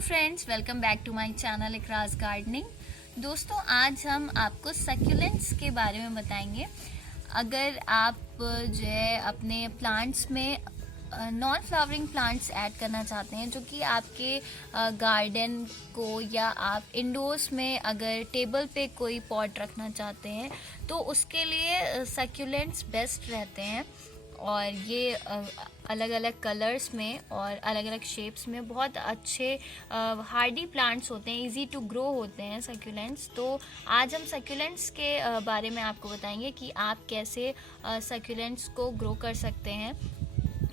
Friends, welcome back to my channel Ikraj gardening. दोस्तों, आज हम आपको सक्यूलेंट्स के बारे में बताएंगे। अगर आप जो है अपने प्लांट्स में नॉन फ्लावरिंग प्लांट्स ऐड करना चाहते हैं जो कि आपके गार्डन को, या आप इंडोर्स में अगर टेबल पे कोई पॉट रखना चाहते हैं तो उसके लिए सक्यूलेंट्स बेस्ट रहते हैं। और ये अलग अलग कलर्स में और अलग अलग शेप्स में बहुत अच्छे हार्डी प्लांट्स होते हैं, इजी टू ग्रो होते हैं सक्यूलेंट्स। तो आज हम सक्यूलेंट्स के बारे में आपको बताएंगे कि आप कैसे सक्यूलेंट्स को ग्रो कर सकते हैं।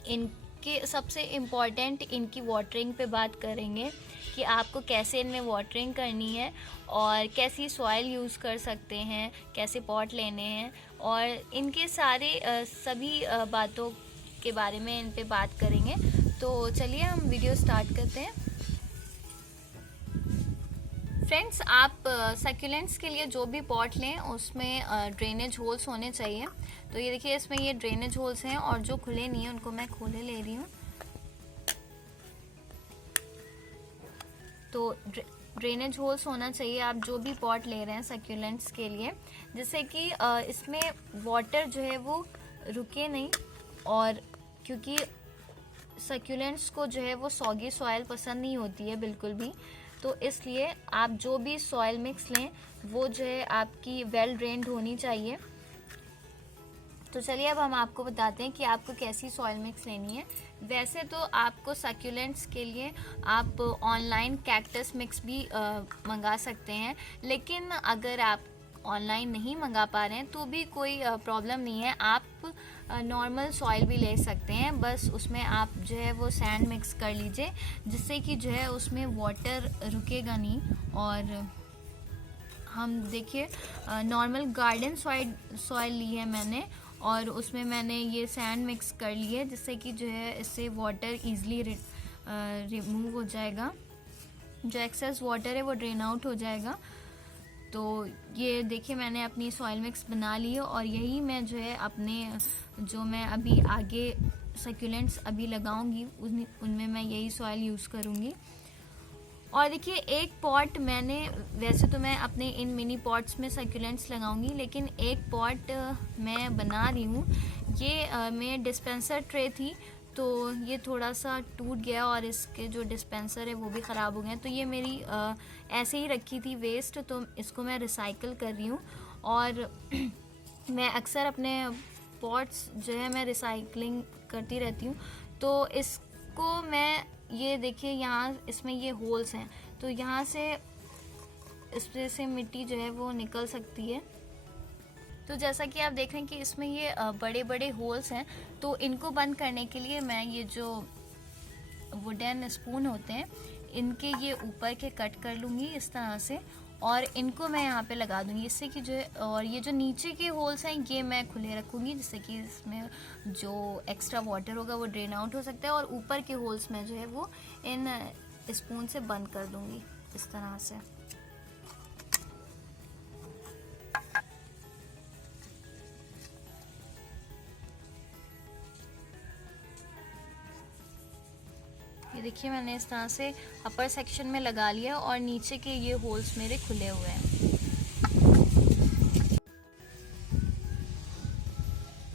इनके सबसे इम्पॉर्टेंट इनकी वाटरिंग पे बात करेंगे कि आपको कैसे इनमें वाटरिंग करनी है और कैसी सॉइल यूज़ कर सकते हैं, कैसे पॉट लेने हैं, और इनके सारे सभी बातों के बारे में इन पे बात करेंगे। तो चलिए हम वीडियो स्टार्ट करते हैं। फ्रेंड्स, आप सक्यूलेंट्स के लिए जो भी पॉट लें उसमें ड्रेनेज होल्स होने चाहिए। तो ये देखिए, इसमें ये ड्रेनेज होल्स हैं और जो खुले नहीं हैं उनको मैं खोले ले रही हूँ। तो ड्रेनेज होल्स होना चाहिए आप जो भी पॉट ले रहे हैं सक्यूलेंट्स के लिए, जिससे कि इसमें वाटर जो है वो रुके नहीं। और क्योंकि सक्यूलेंट्स को जो है वो सॉगी सॉइल पसंद नहीं होती है बिल्कुल भी, तो इसलिए आप जो भी सॉइल मिक्स लें वो जो है आपकी वेल ड्रेन्ड होनी चाहिए। तो चलिए अब हम आपको बताते हैं कि आपको कैसी सॉइल मिक्स लेनी है। वैसे तो आपको सक्यूलेंट्स के लिए आप ऑनलाइन कैक्टस मिक्स भी मंगा सकते हैं, लेकिन अगर आप ऑनलाइन नहीं मंगा पा रहे हैं तो भी कोई प्रॉब्लम नहीं है। आप नॉर्मल सॉइल भी ले सकते हैं, बस उसमें आप जो है वो सैंड मिक्स कर लीजिए, जिससे कि जो है उसमें वाटर रुकेगा नहीं। और हम देखिए नॉर्मल गार्डन सॉइल ली है मैंने, और उसमें मैंने ये सैंड मिक्स कर ली है, जिससे कि जो है इससे वाटर इजीली रिमूव हो जाएगा, जो एक्सेस वाटर है वो ड्रेन आउट हो जाएगा। तो ये देखिए मैंने अपनी सॉइल मिक्स बना ली है, और यही मैं जो है अपने जो मैं अभी आगे सक्यूलेंट्स अभी लगाऊंगी उनमें मैं यही सॉइल यूज़ करूँगी। और देखिए, एक पॉट मैंने, वैसे तो मैं अपने इन मिनी पॉट्स में सक्यूलेंट्स लगाऊंगी, लेकिन एक पॉट मैं बना रही हूँ। ये मेरे डिस्पेंसर ट्रे थी, तो ये थोड़ा सा टूट गया और इसके जो डिस्पेंसर है वो भी ख़राब हो गए। तो ये मेरी ऐसे ही रखी थी वेस्ट, तो इसको मैं रिसाइकिल कर रही हूँ। और मैं अक्सर अपने पॉट्स जो है मैं रिसाइकलिंग करती रहती हूँ। तो इसको मैं, ये देखिए यहाँ इसमें ये होल्स हैं, तो यहाँ से इसमें से मिट्टी जो है वो निकल सकती है। तो जैसा कि आप देख रहे हैं कि इसमें ये बड़े बड़े होल्स हैं, तो इनको बंद करने के लिए मैं ये जो वुडन स्पून होते हैं इनके ये ऊपर के कट कर लूँगी इस तरह से, और इनको मैं यहाँ पे लगा दूँगी, इससे कि जो है, और ये जो नीचे के होल्स हैं ये मैं खुले रखूँगी, जिससे कि इसमें जो एक्स्ट्रा वाटर होगा वो ड्रेन आउट हो सकता है। और ऊपर के होल्स में जो है वो इन स्पून से बंद कर दूँगी इस तरह से। ये देखिए मैंने इस तरह से अपर सेक्शन में लगा लिया, और नीचे के ये होल्स मेरे खुले हुए हैं।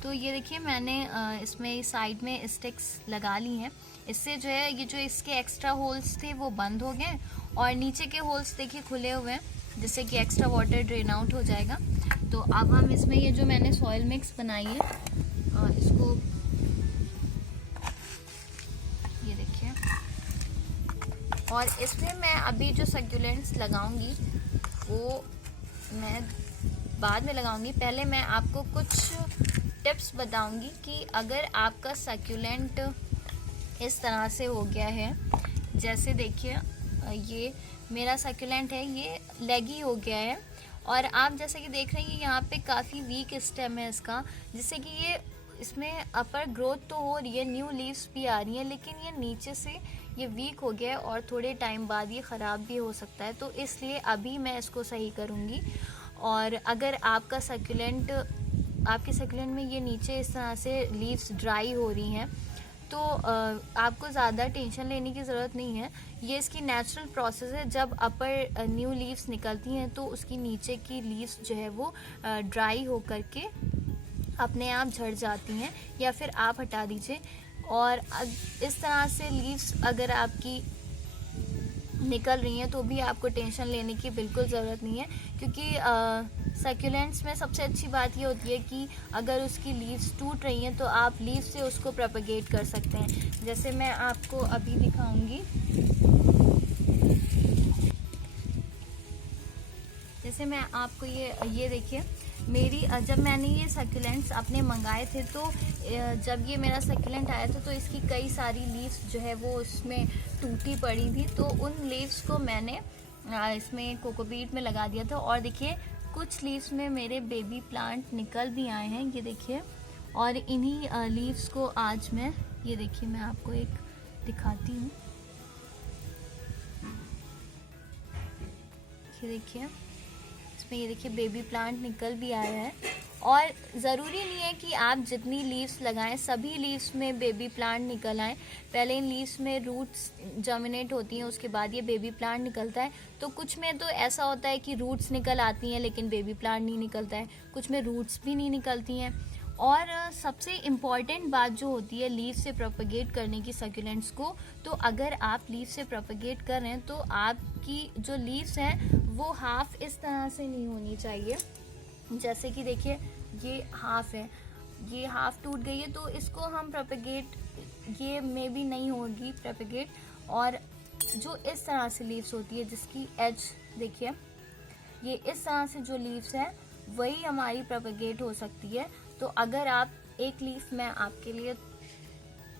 तो ये देखिए मैंने इसमें साइड में स्टिक्स लगा ली हैं, इससे जो है ये जो इसके एक्स्ट्रा होल्स थे वो बंद हो गए, और नीचे के होल्स देखिए खुले हुए हैं, जिससे कि एक्स्ट्रा वाटर ड्रेन आउट हो जाएगा। तो अब हम इसमें ये जो मैंने सॉइल मिक्स बनाई है इसको, ये देखिए, और इसमें मैं अभी जो सक्यूलेंट्स लगाऊंगी वो मैं बाद में लगाऊंगी। पहले मैं आपको कुछ टिप्स बताऊंगी कि अगर आपका सक्यूलेंट इस तरह से हो गया है, जैसे देखिए ये मेरा सक्यूलेंट है, ये लेगी हो गया है, और आप जैसे कि देख रहे हैं यहाँ पे काफ़ी वीक स्टेम है इसका, जिससे कि ये इसमें अपर ग्रोथ तो हो रही है, न्यू लीव्स भी आ रही हैं, लेकिन ये नीचे से ये वीक हो गया है और थोड़े टाइम बाद ये ख़राब भी हो सकता है। तो इसलिए अभी मैं इसको सही करूँगी। और अगर आपका सक्यूलेंट, आपके सक्यूलेंट में ये नीचे इस तरह से लीव्स ड्राई हो रही हैं, तो आपको ज़्यादा टेंशन लेने की ज़रूरत नहीं है। ये इसकी नेचुरल प्रोसेस है। जब अपर न्यू लीव्स निकलती हैं तो उसकी नीचे की लीव्स जो है वो ड्राई हो करके अपने आप झड़ जाती हैं, या फिर आप हटा दीजिए। और इस तरह से लीव्स अगर आपकी निकल रही हैं तो भी आपको टेंशन लेने की बिल्कुल ज़रूरत नहीं है, क्योंकि सक्यूलेंट्स में सबसे अच्छी बात ये होती है कि अगर उसकी लीव्स टूट रही हैं तो आप लीव से उसको प्रोपेगेट कर सकते हैं। जैसे मैं आपको अभी दिखाऊंगी, जैसे मैं आपको ये देखिए मेरी जब मैंने ये सक्यूलेंट्स अपने मंगाए थे तो जब ये मेरा सक्यूलेंट आया था तो इसकी कई सारी लीव्स जो है वो उसमें टूटी पड़ी थी। तो उन लीव्स को मैंने इसमें कोकोपीट में लगा दिया था, और देखिए कुछ लीव्स में मेरे बेबी प्लांट निकल भी आए हैं, ये देखिए। और इन्हीं लीव्स को आज मैं ये देखिए मैं आपको एक दिखाती हूँ, ये देखिए इसमें ये देखिए बेबी प्लांट निकल भी आया है। और ज़रूरी नहीं है कि आप जितनी लीव्स लगाएं सभी लीव्स में बेबी प्लांट निकल आए। पहले इन लीव्स में रूट्स जर्मिनेट होती हैं, उसके बाद ये बेबी प्लांट निकलता है। तो कुछ में तो ऐसा होता है कि रूट्स निकल आती हैं लेकिन बेबी प्लांट नहीं निकलता है, कुछ में रूट्स भी नहीं निकलती हैं। और सबसे इम्पॉर्टेंट बात जो होती है लीव से प्रोपेगेट करने की सक्यूलेंट्स को, तो अगर आप लीव से प्रोपेगेट कर रहे हैं तो आपकी जो लीव्स हैं वो हाफ इस तरह से नहीं होनी चाहिए। जैसे कि देखिए ये हाफ है, ये हाफ टूट गई है, तो इसको हम प्रोपेगेट ये में भी नहीं होगी प्रोपेगेट। और जो इस तरह से लीव्स होती है जिसकी एज देखिए, ये इस तरह से जो लीव्स है वही हमारी प्रोपेगेट हो सकती है। तो अगर आप एक लीफ मैं आपके लिए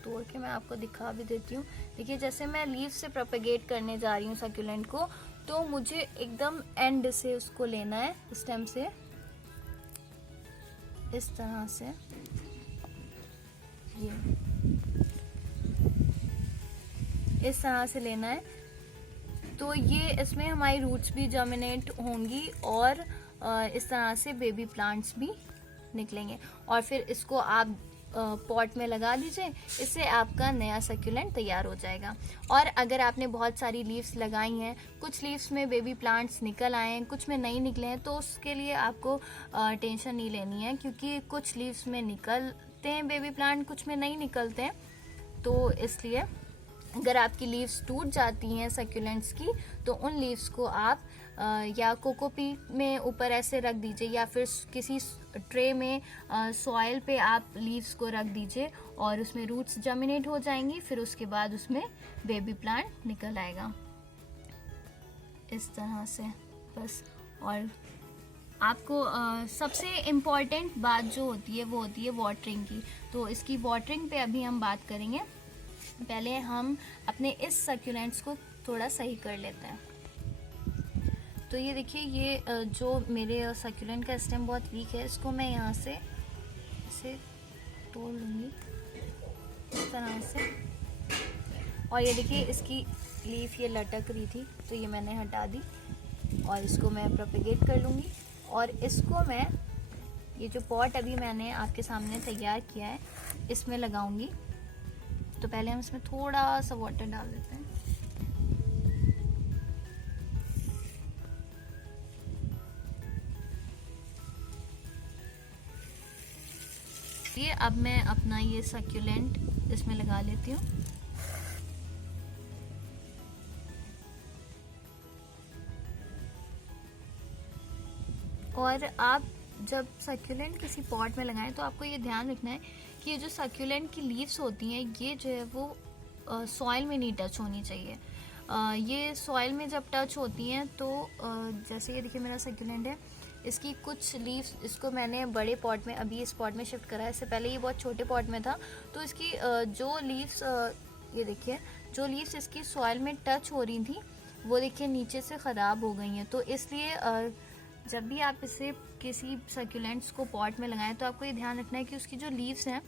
तोड़ के मैं आपको दिखा भी देती हूँ। देखिए जैसे मैं लीफ से प्रोपेगेट करने जा रही हूँ सक्यूलेंट को, तो मुझे एकदम एंड से उसको लेना है, स्टेम से इस तरह से, ये इस तरह से लेना है। तो ये इसमें हमारी रूट्स भी जर्मिनेट होंगी और इस तरह से बेबी प्लांट्स भी निकलेंगे। और फिर इसको आप पॉट में लगा दीजिए, इससे आपका नया सक्यूलेंट तैयार हो जाएगा। और अगर आपने बहुत सारी लीव्स लगाई हैं, कुछ लीव्स में बेबी प्लांट्स निकल आए हैं, कुछ में नहीं निकले हैं, तो उसके लिए आपको टेंशन नहीं लेनी है, क्योंकि कुछ लीव्स में निकलते हैं बेबी प्लांट, कुछ में नहीं निकलते हैं। तो इसलिए अगर आपकी लीव्स टूट जाती हैं सक्यूलेंट्स की, तो उन लीव्स को आप या कोकोपीट में ऊपर ऐसे रख दीजिए, या फिर किसी ट्रे में सॉइल पे आप लीव्स को रख दीजिए और उसमें रूट्स जर्मिनेट हो जाएंगी। फिर उसके बाद उसमें बेबी प्लांट निकल आएगा इस तरह से बस। और आपको सबसे इम्पॉर्टेंट बात जो होती है वो होती है वाटरिंग की। तो इसकी वाटरिंग पे अभी हम बात करेंगे। पहले हम अपने इस सक्यूलेंट्स को थोड़ा सही कर लेते हैं। तो ये देखिए, ये जो मेरे सक्यूलेंट का स्टेम बहुत वीक है, इसको मैं यहाँ से इसे तोड़ लूँगी इस तरह से। और ये देखिए इसकी लीफ ये लटक रही थी, तो ये मैंने हटा दी और इसको मैं प्रोपेगेट कर लूँगी। और इसको मैं ये जो पॉट अभी मैंने आपके सामने तैयार किया है इसमें लगाऊंगी। तो पहले हम इसमें थोड़ा सा वाटर डाल देते हैं। ये अब मैं अपना ये सक्यूलेंट इसमें लगा लेती हूँ। और आप जब सक्यूलेंट किसी पॉट में लगाएं तो आपको ये ध्यान रखना है कि ये जो सक्यूलेंट की लीव्स होती हैं ये जो है वो सॉइल में नहीं टच होनी चाहिए। ये सॉइल में जब टच होती हैं तो जैसे ये देखिए मेरा सक्यूलेंट है, इसकी कुछ लीव्स, इसको मैंने बड़े पॉट में अभी इस पॉट में शिफ्ट करा है, इससे पहले ये बहुत छोटे पॉट में था। तो इसकी जो लीव्स ये देखिए, जो लीव्स इसकी सॉइल में टच हो रही थी वो देखिए नीचे से ख़राब हो गई हैं। तो इसलिए जब भी आप इसे किसी सक्यूलेंट्स को पॉट में लगाएं तो आपको ये ध्यान रखना है कि उसकी जो लीव्स हैं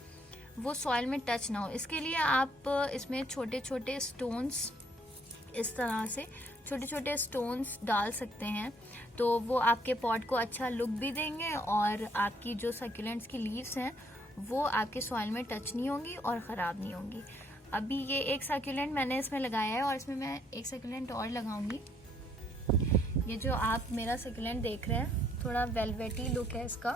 वो सॉइल में टच ना हो। इसके लिए आप इसमें छोटे छोटे स्टोन्स, इस तरह से छोटे छोटे स्टोन्स डाल सकते हैं, तो वो आपके पॉट को अच्छा लुक भी देंगे और आपकी जो सक्यूलेंट्स की लीव्स हैं वो आपके सॉइल में टच नहीं होंगी और ख़राब नहीं होंगी। अभी ये एक सक्यूलेंट मैंने इसमें लगाया है और इसमें मैं एक सक्यूलेंट और लगाऊंगी। ये जो आप मेरा सक्यूलेंट देख रहे हैं थोड़ा वेलवेटी लुक है इसका।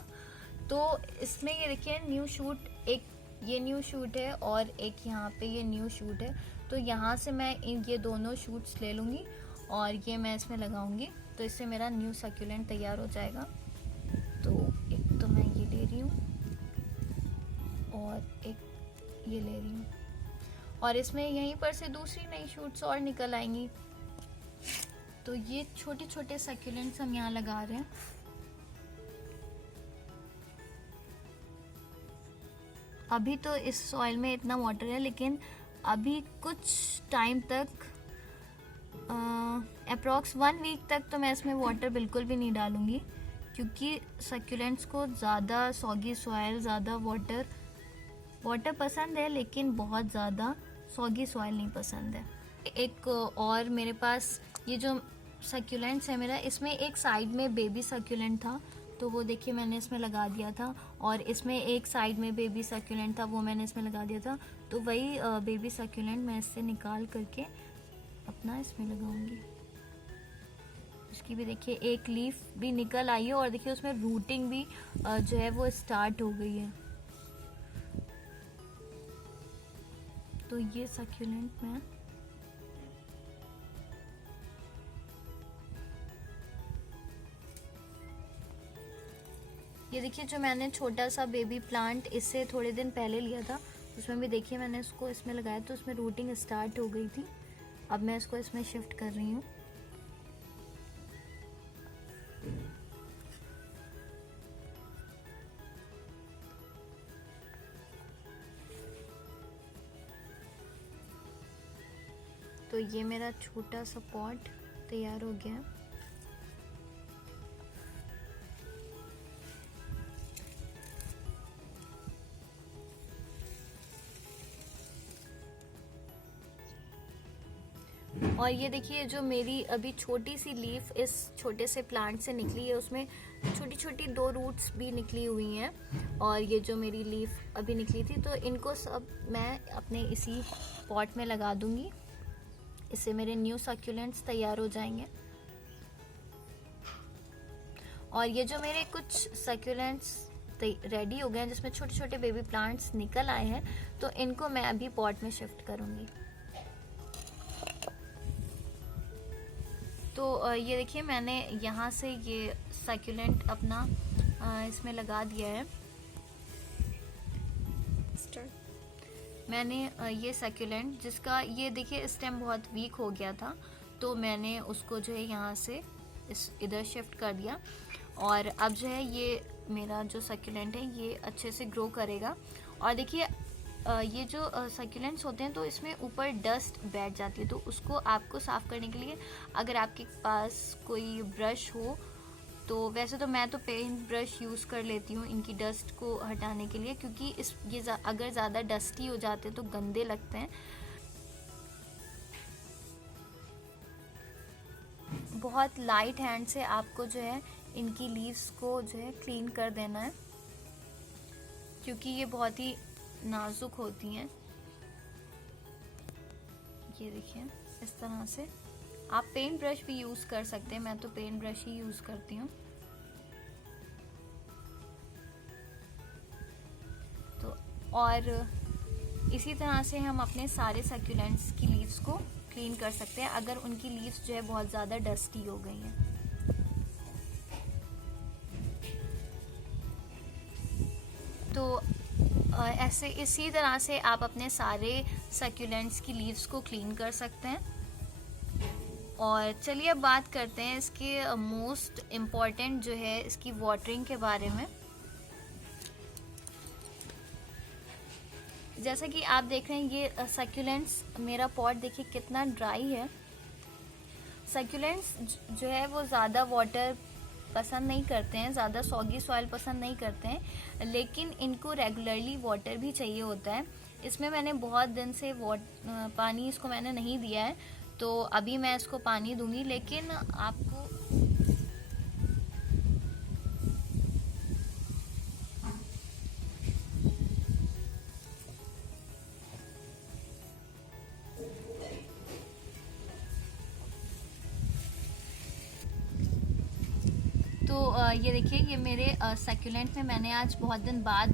तो इसमें ये देखिए न्यू शूट, एक ये न्यू शूट है और एक यहाँ पे ये न्यू शूट है। तो यहाँ से मैं ये दोनों शूट्स ले लूँगी और ये मैं इसमें लगाऊंगी, तो इससे मेरा न्यू सक्यूलेंट तैयार हो जाएगा। तो एक तो मैं ये ले रही हूँ और एक ये ले रही हूँ और इसमें यहीं पर से दूसरी नई शूट्स और निकल आएंगी। तो ये छोटे छोटे सक्यूलेंट्स हम यहाँ लगा रहे हैं। अभी तो इस सॉइल में इतना वाटर है, लेकिन अभी कुछ टाइम तक अप्रॉक्स 1 वीक तक तो मैं इसमें वाटर बिल्कुल भी नहीं डालूंगी, क्योंकि सक्यूलेंट्स को ज़्यादा सॉगी सॉइल, ज़्यादा वाटर पसंद है, लेकिन बहुत ज़्यादा सॉगी सॉइल नहीं पसंद है। एक और मेरे पास ये जो सक्यूलेंट्स है मेरा, इसमें एक साइड में बेबी सक्यूलेंट था, तो वो देखिए मैंने इसमें लगा दिया था, और इसमें एक साइड में बेबी सक्यूलेंट था, वो मैंने इसमें लगा दिया था। तो वही बेबी सक्यूलेंट मैं इससे निकाल करके अपना इसमें लगाऊंगी। इसकी भी देखिए एक लीफ भी निकल आई है और देखिए उसमें रूटिंग भी जो है वो स्टार्ट हो गई है। तो ये सक्यूलेंट मैं ये देखिए जो मैंने छोटा सा बेबी प्लांट इससे थोड़े दिन पहले लिया था, उसमें भी देखिए मैंने इसको इसमें लगाया तो उसमें रूटिंग स्टार्ट हो गई थी। अब मैं इसको इसमें शिफ्ट कर रही हूँ। तो ये मेरा छोटा सा पॉट तैयार हो गया। और ये देखिए जो मेरी अभी छोटी सी लीफ इस छोटे से प्लांट से निकली है, उसमें छोटी छोटी 2 रूट्स भी निकली हुई हैं, और ये जो मेरी लीफ अभी निकली थी, तो इनको सब मैं अपने इसी पॉट में लगा दूंगी। इससे मेरे न्यू सक्यूलेंट्स तैयार हो जाएंगे। और ये जो मेरे कुछ सक्यूलेंट्स रेडी हो गए हैं, जिसमें छोटे छोटे बेबी प्लांट्स निकल आए हैं, तो इनको मैं अभी पॉट में शिफ्ट करूंगी। तो ये देखिए मैंने यहाँ से ये सक्यूलेंट अपना इसमें लगा दिया है। मैंने ये सक्यूलेंट, जिसका ये देखिए स्टेम बहुत वीक हो गया था, तो मैंने उसको जो है यहाँ से इधर शिफ्ट कर दिया, और अब जो है ये मेरा जो सक्यूलेंट है ये अच्छे से ग्रो करेगा। और देखिए ये जो सक्यूलेंट्स होते हैं तो इसमें ऊपर डस्ट बैठ जाती है, तो उसको आपको साफ़ करने के लिए अगर आपके पास कोई ब्रश हो, तो वैसे तो मैं तो पेंट ब्रश यूज़ कर लेती हूँ इनकी डस्ट को हटाने के लिए, क्योंकि ये अगर ज़्यादा डस्टी हो जाते हैं तो गंदे लगते हैं। बहुत लाइट हैंड से आपको जो है इनकी लीव्स को जो है क्लीन कर देना है, क्योंकि ये बहुत ही नाजुक होती हैं। ये देखिए इस तरह से आप पेंट ब्रश भी यूज़ कर सकते हैं, मैं तो पेंट ब्रश ही यूज़ करती हूँ। तो और इसी तरह से हम अपने सारे सक्यूलेंट्स की लीव्स को क्लीन कर सकते हैं, अगर उनकी लीव्स जो है बहुत ज़्यादा डस्टी हो गई हैं। तो ऐसे इसी तरह से आप अपने सारे सक्यूलेंट्स की लीव्स को क्लीन कर सकते हैं। और चलिए अब बात करते हैं इसके मोस्ट इम्पॉर्टेंट जो है इसकी वाटरिंग के बारे में। जैसा कि आप देख रहे हैं ये सक्यूलेंट्स, मेरा पॉट देखिए कितना ड्राई है। सक्यूलेंट्स जो है वो ज़्यादा वाटर पसंद नहीं करते हैं, ज़्यादा सॉगी सॉइल पसंद नहीं करते हैं, लेकिन इनको रेगुलरली वाटर भी चाहिए होता है। इसमें मैंने बहुत दिन से पानी इसको मैंने नहीं दिया है, तो अभी मैं इसको पानी दूंगी, लेकिन आपको तो ये देखिए, ये मेरे सक्यूलेंट में मैंने आज बहुत दिन बाद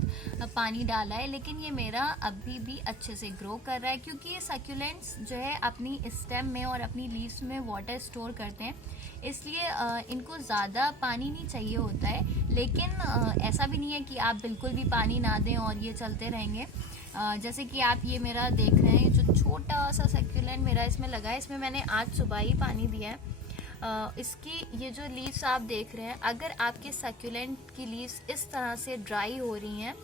पानी डाला है, लेकिन ये मेरा अभी भी अच्छे से ग्रो कर रहा है, क्योंकि ये सक्यूलेंट्स जो है अपनी स्टेम में और अपनी लीव्स में वाटर स्टोर करते हैं, इसलिए इनको ज़्यादा पानी नहीं चाहिए होता है। लेकिन ऐसा भी नहीं है कि आप बिल्कुल भी पानी ना दें और ये चलते रहेंगे। जैसे कि आप ये मेरा देख रहे हैं, जो छोटा सा सक्यूलेंट मेरा इसमें लगा है, इसमें मैंने आज सुबह ही पानी दिया है। इसकी ये जो लीव्स आप देख रहे हैं, अगर आपके सक्यूलेंट की लीव्स इस तरह से ड्राई हो रही हैं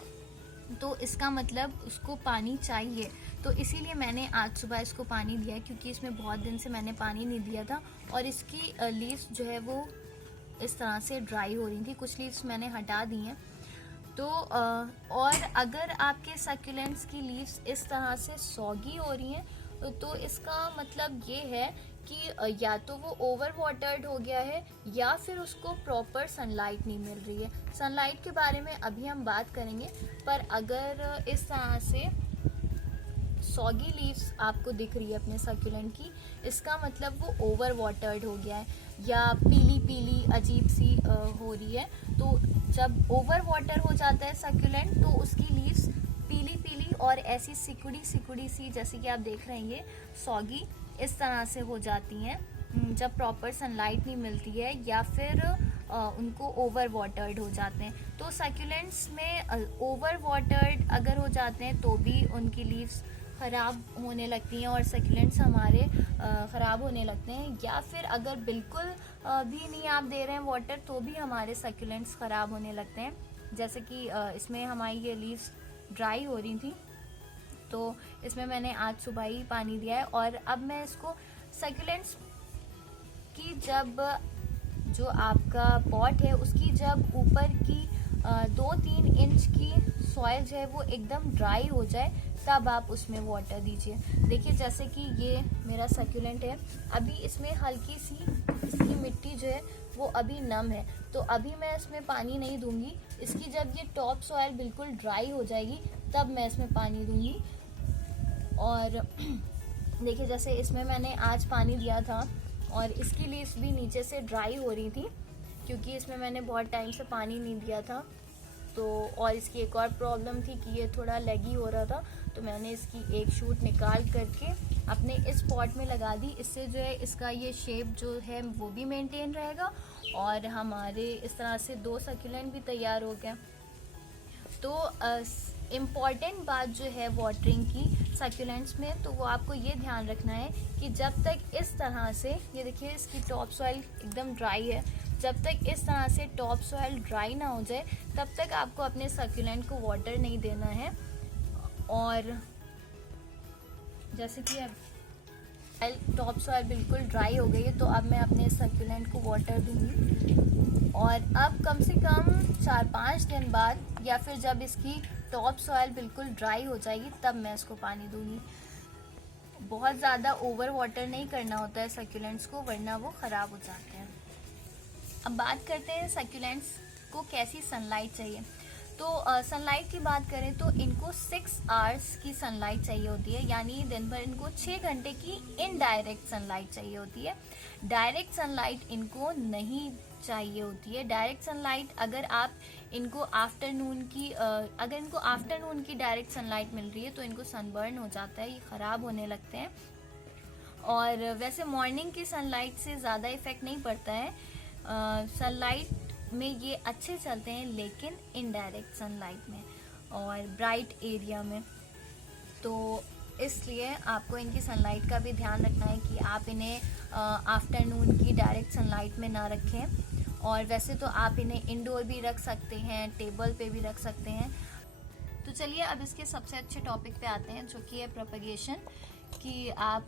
तो इसका मतलब उसको पानी चाहिए। तो इसीलिए मैंने आज सुबह इसको पानी दिया, क्योंकि इसमें बहुत दिन से मैंने पानी नहीं दिया था और इसकी लीव्स जो है वो इस तरह से ड्राई हो रही थी। कुछ लीव्स मैंने हटा दी हैं। तो और अगर आपके सक्यूलेंट्स की लीव्स इस तरह से सॉगी हो रही हैं तो इसका मतलब ये है कि या तो वो ओवर वाटर्ड हो गया है या फिर उसको प्रॉपर सनलाइट नहीं मिल रही है। सनलाइट के बारे में अभी हम बात करेंगे, पर अगर इस तरह से सॉगी लीव्स आपको दिख रही है अपने सक्यूलेंट की, इसका मतलब वो ओवर वाटर्ड हो गया है या पीली पीली अजीब सी हो रही है। तो जब ओवर वाटर हो जाता है सक्यूलेंट तो उसकी लीव्स पीली पीली और ऐसी सिकुड़ी सिकुड़ी सी, जैसे कि आप देख रहे हैं ये सॉगी, इस तरह से हो जाती हैं जब प्रॉपर सनलाइट नहीं मिलती है या फिर उनको ओवर वाटर्ड हो जाते हैं। तो सक्यूलेंट्स में ओवर वाटर्ड अगर हो जाते हैं तो भी उनकी लीव्स ख़राब होने लगती हैं और सक्यूलेंट्स हमारे ख़राब होने लगते हैं, या फिर अगर बिल्कुल भी नहीं आप दे रहे हैं वाटर तो भी हमारे सक्यूलेंट्स ख़राब होने लगते हैं। जैसे कि इसमें हमारी ये लीव्स ड्राई हो रही थी, तो इसमें मैंने आज सुबह ही पानी दिया है। और अब मैं इसको सक्यूलेंट्स की जब जो आपका पॉट है उसकी जब ऊपर की 2-3 इंच की सॉइल जो है वो एकदम ड्राई हो जाए तब आप उसमें वाटर दीजिए। देखिए जैसे कि ये मेरा सक्यूलेंट है, अभी इसमें हल्की सी इसकी मिट्टी जो है वो अभी नम है, तो अभी मैं इसमें पानी नहीं दूंगी। इसकी जब ये टॉप सॉइल बिल्कुल ड्राई हो जाएगी तब मैं इसमें पानी दूंगी। और देखिए जैसे इसमें मैंने आज पानी दिया था और इसकी लीव्स भी नीचे से ड्राई हो रही थी, क्योंकि इसमें मैंने बहुत टाइम से पानी नहीं दिया था। तो और इसकी एक और प्रॉब्लम थी कि ये थोड़ा लेगी हो रहा था, तो मैंने इसकी एक शूट निकाल करके अपने इस पॉट में लगा दी। इससे जो है इसका ये शेप जो है वो भी मेंटेन रहेगा और हमारे इस तरह से 2 सक्यूलेंट भी तैयार हो गए। तो इम्पॉर्टेंट बात जो है वाटरिंग की सक्यूलेंट्स में, तो वो आपको ये ध्यान रखना है कि जब तक इस तरह से, ये देखिए इसकी टॉप सॉइल एकदम ड्राई है, जब तक इस तरह से टॉप सॉइल ड्राई ना हो जाए तब तक आपको अपने सक्यूलेंट को वाटर नहीं देना है। और जैसे कि अब टॉप सॉइल बिल्कुल ड्राई हो गई है तो अब मैं अपने सक्यूलेंट को वाटर दूंगी। और अब कम से कम 4-5 दिन बाद या फिर जब इसकी टॉप सॉइल बिल्कुल ड्राई हो जाएगी तब मैं इसको पानी दूंगी। बहुत ज़्यादा ओवर वाटर नहीं करना होता है सक्यूलेंट्स को, वरना वो ख़राब हो जाते हैं। अब बात करते हैं सक्यूलेंट्स को कैसी सनलाइट चाहिए। तो सनलाइट की बात करें तो इनको 6 आवर्स की सनलाइट चाहिए होती है, यानी दिन भर इनको 6 घंटे की इनडायरेक्ट सनलाइट चाहिए होती है। डायरेक्ट सनलाइट इनको नहीं चाहिए होती है। डायरेक्ट सनलाइट अगर आप इनको आफ्टरनून की डायरेक्ट सनलाइट मिल रही है तो इनको सनबर्न हो जाता है, ये ख़राब होने लगते हैं। और वैसे मॉर्निंग की सनलाइट से ज़्यादा इफ़ेक्ट नहीं पड़ता है, सनलाइट में ये अच्छे चलते हैं, लेकिन इनडायरेक्ट सनलाइट में और ब्राइट एरिया में। तो इसलिए आपको इनकी सनलाइट का भी ध्यान रखना है कि आप इन्हें आफ्टरनून की डायरेक्ट सनलाइट में ना रखें। और वैसे तो आप इन्हें इंडोर भी रख सकते हैं, टेबल पे भी रख सकते हैं। तो चलिए अब इसके सबसे अच्छे टॉपिक पे आते हैं, जो कि है प्रोपगेशन, कि आप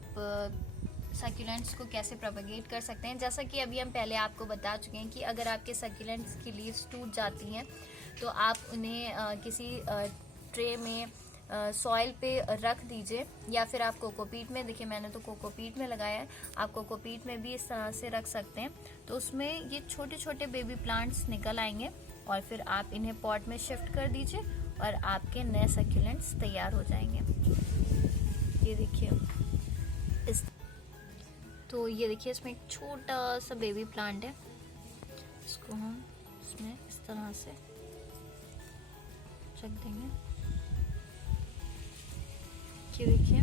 सक्यूलेंट्स को कैसे प्रोपगेट कर सकते हैं। जैसा कि अभी हम पहले आपको बता चुके हैं कि अगर आपके सक्यूलेंट्स की लीव्स टूट जाती हैं तो आप उन्हें किसी ट्रे में सॉइल पे रख दीजिए, या फिर आप कोकोपीट में, देखिए मैंने तो कोकोपीट में लगाया है, आप कोकोपीट में भी इस तरह से रख सकते हैं। तो उसमें ये छोटे छोटे बेबी प्लांट्स निकल आएंगे और फिर आप इन्हें पॉट में शिफ्ट कर दीजिए और आपके नए सक्यूलेंट्स तैयार हो जाएंगे। ये देखिए तो ये देखिए इसमें एक छोटा सा बेबी प्लांट है, इसको हम इसमें इस तरह से रख देंगे। ये देखिए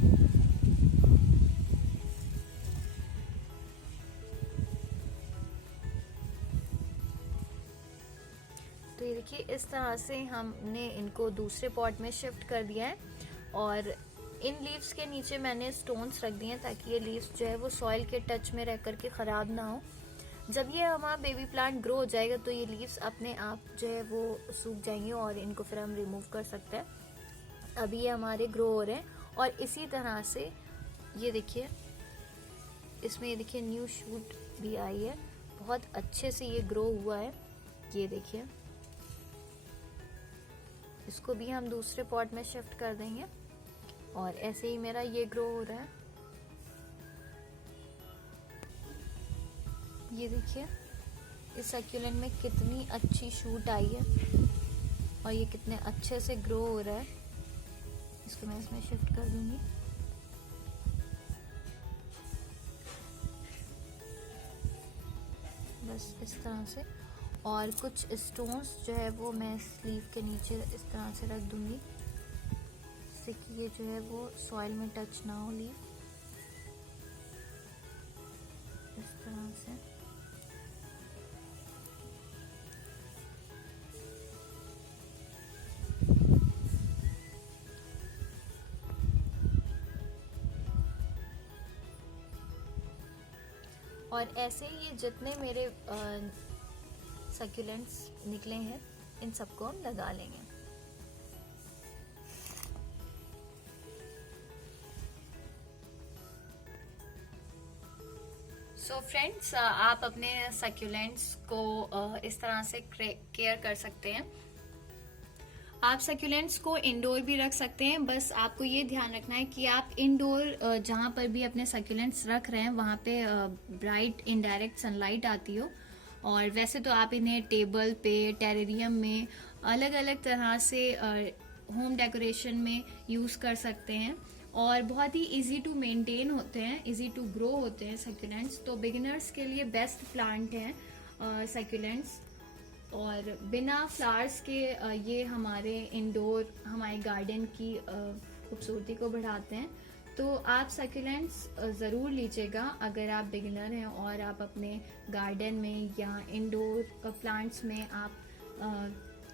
तो ये देखिए इस तरह से हमने इनको दूसरे पॉट में शिफ्ट कर दिया है। और इन लीव्स के नीचे मैंने स्टोन्स रख दिए हैं ताकि ये लीव्स जो है वो सॉइल के टच में रह करके ख़राब ना हो। जब ये हमारा बेबी प्लांट ग्रो हो जाएगा तो ये लीव्स अपने आप जो है वो सूख जाएंगे और इनको फिर हम रिमूव कर सकते हैं। अभी ये हमारे ग्रो हो रहे हैं और इसी तरह से ये देखिए इसमें ये देखिए न्यू शूट भी आई है, बहुत अच्छे से ये ग्रो हुआ है। ये देखिए इसको भी हम दूसरे पॉट में शिफ्ट कर देंगे और ऐसे ही मेरा ये ग्रो हो रहा है। ये देखिए इस सक्यूलेंट में कितनी अच्छी शूट आई है और ये कितने अच्छे से ग्रो हो रहा है। इसको मैं इसमें शिफ्ट कर दूंगी। बस इस तरह से, और कुछ स्टोन्स जो है वो मैं स्लीव के नीचे इस तरह से रख दूंगी जिससे कि ये जो है वो सॉइल में टच ना हो लीव। इस तरह से और ऐसे ही ये जितने मेरे सक्यूलेंट्स निकले हैं इन सबको हम लगा लेंगे। सो फ्रेंड्स आप अपने सक्यूलेंट्स को इस तरह से केयर कर सकते हैं। आप सक्यूलेंट्स को इंडोर भी रख सकते हैं, बस आपको ये ध्यान रखना है कि आप इंडोर जहाँ पर भी अपने सक्यूलेंट्स रख रहे हैं वहाँ पे ब्राइट इनडायरेक्ट सनलाइट आती हो। और वैसे तो आप इन्हें टेबल पे, टेरेरियम में, अलग अलग तरह से होम डेकोरेशन में यूज़ कर सकते हैं और बहुत ही इजी टू मेंटेन होते हैं, इजी टू ग्रो होते हैं सक्यूलेंट्स। तो बिगिनर्स के लिए बेस्ट प्लांट हैं सक्यूलेंट्स। और बिना फ्लावर्स के ये हमारे इंडोर, हमारे गार्डन की खूबसूरती को बढ़ाते हैं। तो आप सक्यूलेंट्स ज़रूर लीजिएगा अगर आप बिगिनर हैं और आप अपने गार्डन में या इंडोर प्लांट्स में आप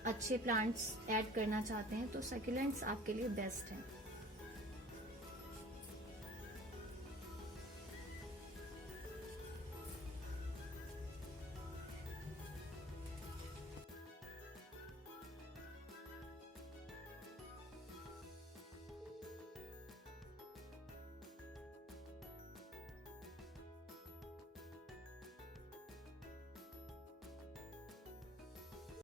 अच्छे प्लांट्स ऐड करना चाहते हैं तो सक्यूलेंट्स आपके लिए बेस्ट हैं।